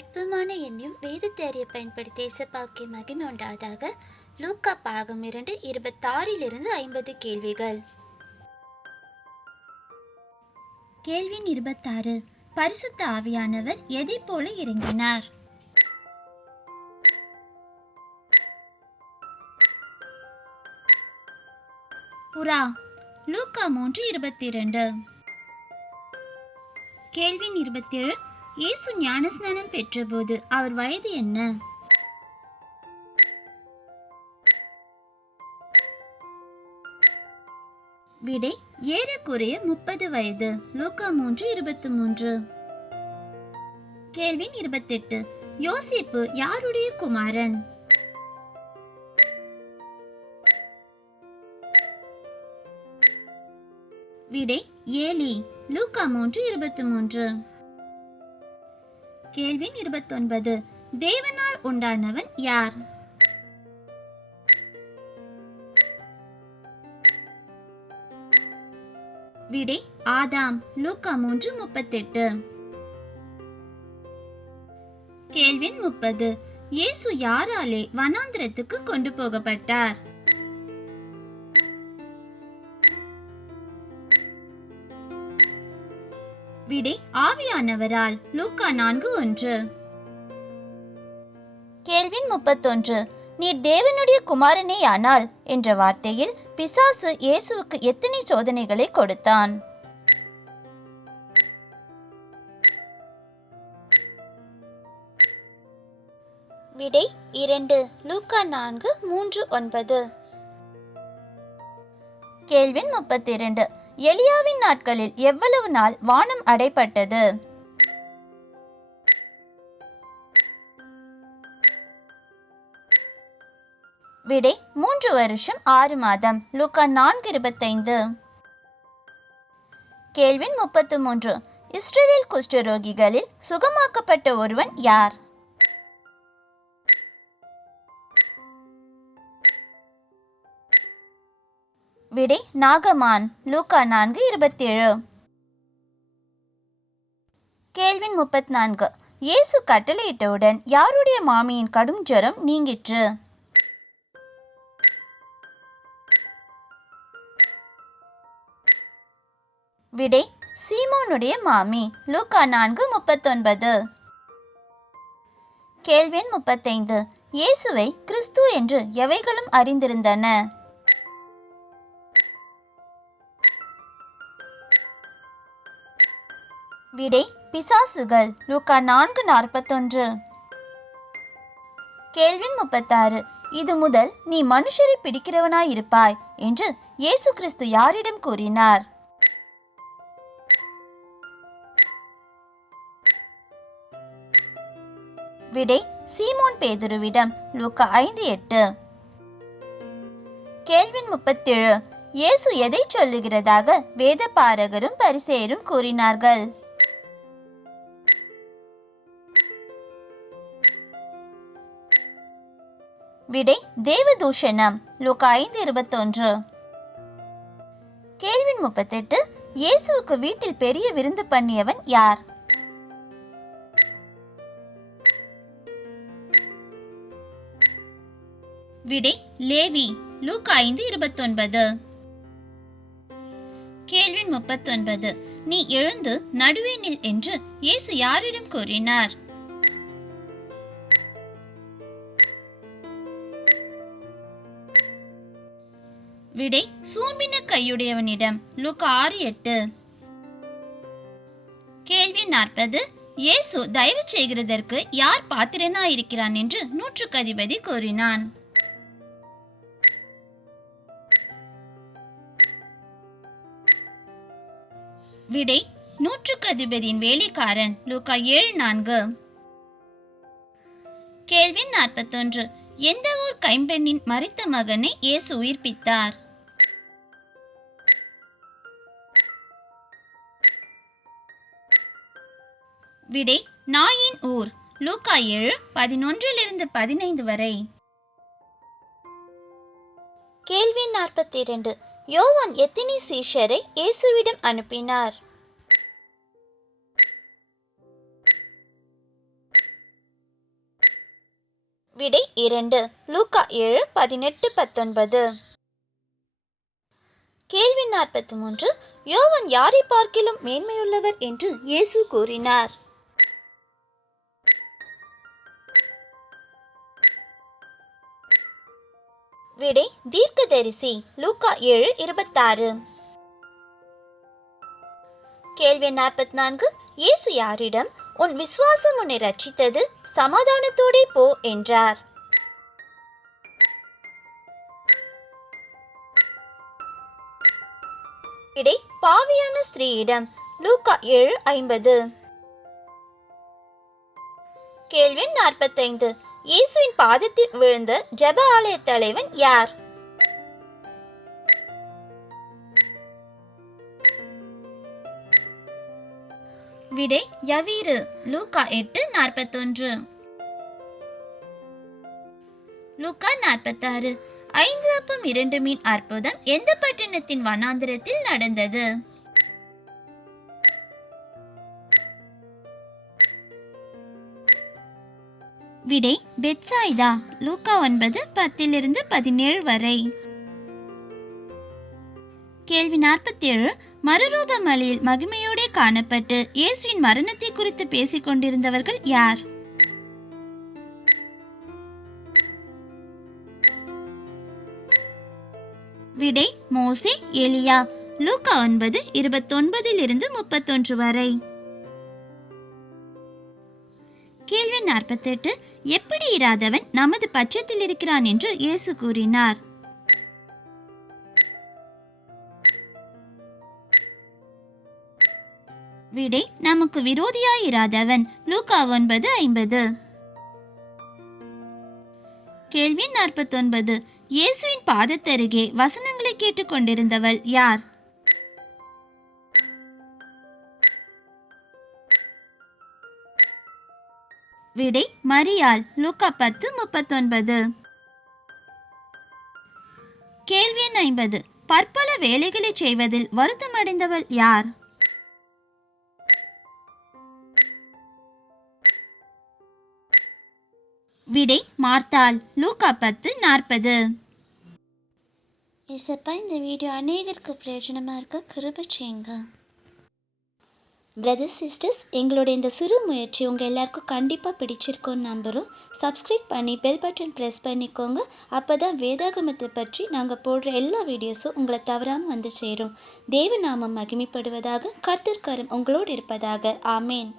அற்புதமான எண்ணியும் வேதத்தை பயன்படுத்தி இசப்பாக்கி மகிமை உண்டாவதாக லூக்கா பாகம் இரண்டு இருபத்தாறிலிருந்து ஐம்பது கேள்விகள். கேள்வின் இருபத்தாறு. பரிசுத்த ஆவியானவர் எதை போல இறங்கினார்? புறா லூக்கா மூன்று இருபத்தி இரண்டு கேள்வின் இருபத்தேழு. இயேசு ஞானஸ்நானம் பெற்றபோது அவர் வயது என்ன? விடை ஏறக்குறைய முப்பது வயது. லூக்கா மூன்று இருபத்தி மூன்று. கேள்வி இருபத்தெட்டு. யோசிப்பு யாருடைய குமாரன்? விடை ஏலி. லூக்கா மூன்று இருபத்தி மூன்று. கேள்வி இருபத்தொன்பது. தேவனால் உண்டானவன் யார்? விடை ஆதாம். லூக்கா மூன்று முப்பத்தெட்டு. கேள்வி முப்பது. இயேசு யாராலே வனாந்திரத்துக்கு கொண்டு போகப்பட்டார்? விடை ஆவியானவரால். லூக்கா நான்கு ஒன்று. கேள்வி முப்பத்தொன்று. நீர் தேவனுடைய குமாரனேயானால் என்ற வார்த்தையில் பிசாசு இயேசுவுக்கு எத்தனை சோதனைகளை கொடுத்தான்? விடை இரண்டு. லூக்கா நான்கு மூன்று ஒன்பது. கேள்வி முப்பத்தி இரண்டு எலியாவின் நாட்களில் எவ்வளவு நாள் வானம் அடைப்பட்டது? விடை மூன்று வருஷம் ஆறு மாதம். லூக்கா நான்கு இருபத்தைந்து. கேள்வி முப்பத்து மூன்று. இஸ்ரேல் குஷ்டரோகிகளில் சுகமாக்கப்பட்ட ஒருவன் யார்? விடை நாகமான் லூக்கா நான்கு இருபத்தி ஏழு கேள்வி முப்பத்தி நான்கு இயேசு கட்டளையிட்டவுடன் யாருடைய மாமியின் கடும் ஜரம் நீங்கிற்று? விடை சீமோனுடைய மாமி லூக்கா நான்கு முப்பத்தொன்பது. கேள்வி முப்பத்தைந்து. இயேசுவை கிறிஸ்து என்று எவைகளும் அறிந்திருந்தன? விடை பிசாசுகள். லூக்கா நான்கு நாற்பத்தொன்று. கேள்வி முப்பத்தாறு. இது முதல் நீ மனுஷரை பிடிக்கிறவனாயிருப்பாய் என்று இயேசு கிறிஸ்து யாரிடம் கூறினார். விடை சீமோன் பேதுருவிடம். லூக்கா ஐந்து எட்டு. கேள்வி முப்பத்தேழு. இயேசு எதை சொல்லுகிறதாக வேத பாரகரும் பரிசேயரும் கூறினார்கள். விடை தேவதூஷணம். லூக்கா ஐந்து இருபத்தொன்று. கேள்வி முப்பத்தெட்டு இயேசுவுக்கு வீட்டில் பெரிய விருந்து பண்ணியவன் யார்? விடை லேவி. லூக் ஐந்து இருபத்தொன்பது. கேள்வி முப்பத்தொன்பது நீ எழுந்து நடுவே நில் என்று இயேசு யாரிடம் கூறினார்? விடை சூம்பின கையுடையவனிடம். லுக் ஆறு எட்டு. கேள்வி நாற்பது. இயேசு தயவு செய்கிறதற்கு யார் பாத்திரனா இருக்கிறான் என்று நூற்றுக்கு அதிபதி கூறினான். விடை நூற்றுக்கு அதிபதியின் வேலைக்காரன். லூக்கா ஏழு நான்கு. கேள்வி நாற்பத்தொன்று. எந்த ஊர் கைம்பெண்ணின் மறித்த மகனை இயேசு உயிர்ப்பித்தார். விடை நாயின் ஊர் லூக்கா ஏழு பதினொன்றிலிருந்து பதினைந்து வரை. கேள்வி நாற்பத்தி இரண்டு யோவான் எத்தினி சீஷரை இயேசுவிடம் அனுப்பினார். விடை இரண்டு. லூக்கா ஏழு பதினெட்டு பத்தொன்பது. கேள்வி நாற்பத்தி மூன்று. யோவன் யாரை பார்க்கிலும் மேன்மையுள்ளவர் என்று இயேசு கூறினார். விடை தீர்க்கதரிசி. லூக்கா ஏழு இருபத்தாறு. கேள்வி நாற்பத்தி நான்கு. இயேசு யாரிடம்? உன் விசுவாசம் உன்னை ரட்சித்தது சமாதானத்தோடே போ என்றார். இடை பாவியான ஸ்திரீயிடம் லூக்கா ஏழு ஐம்பது. கேள்வி நாற்பத்தைந்து. இயேசுவின் பாதத்தில் விழுந்த ஜெப ஆலய தலைவன் யார்? விடை யவீரு. லூக்கா எட்டு நாற்பத்தொன்று. லூக்கா நாற்பத்தாறு. ஐந்து அப்பம் இரண்டு மீன் அற்புதம் எந்த பட்டணத்தின் வனாந்திரத்தில் நடந்தது? விடை பெட்சாய்தா லூக்கா ஒன்பது பத்திலிருந்து பதினேழு வரை. கேள்வி நாற்பத்தேழு மறுரூப மலையில் மகிமையோடே காணப்பட்டு இயேசுவின் மரணத்தை குறித்து பேசிக் கொண்டிருந்தவர்கள் யார்? விடை மோசே எலியா. லூக்கா ஒன்பது இருபத்தொன்பதில் இருந்து முப்பத்தொன்று வரை. கேள்வி நாற்பத்தெட்டு எப்படி இராதவன் நமது பட்சத்தில் இருக்கிறான் என்று இயேசு கூறினார். விடை நமக்கு விரோதியாயிராதவன். லூக்கா ஒன்பது ஐம்பது. கேள்வி நாற்பத்தொன்பது. இயேசுவின் பாதத்தருகே வசனங்களை கேட்டுக்கொண்டிருந்தவள் யார்? விடை மரியாள் லூக்கா பத்து முப்பத்தொன்பது. கேள்வி எண் ஐம்பது. பற்பல வேலைகளை செய்வதில் வருத்தமடைந்தவள் யார்? விடை மார்த்தாள் லூக்கா பத்து நாற்பது. இசப்பா இந்த வீடியோ அநேகருக்கு பிரயோஜனமாக இருக்க கிருப செய்யுங்க. பிரதர்ஸ் சிஸ்டர்ஸ் எங்களோட இந்த சிறு முயற்சி உங்கள் எல்லாருக்கும் கண்டிப்பாக பிடிச்சிருக்கோன்னு நம்புகிறோம் சப்ஸ்கிரைப் பண்ணி பெல் பட்டன் ப்ரெஸ் பண்ணிக்கோங்க. அப்போ தான் வேதாகமத்தை பற்றி நாங்கள் போடுற எல்லா வீடியோஸும் உங்களை தவறாமல் வந்து சேரும். தேவநாமம் மகிமைப்படுவதாக கர்த்தர்கரம் உங்களோடு இருப்பதாக. ஆமேன்.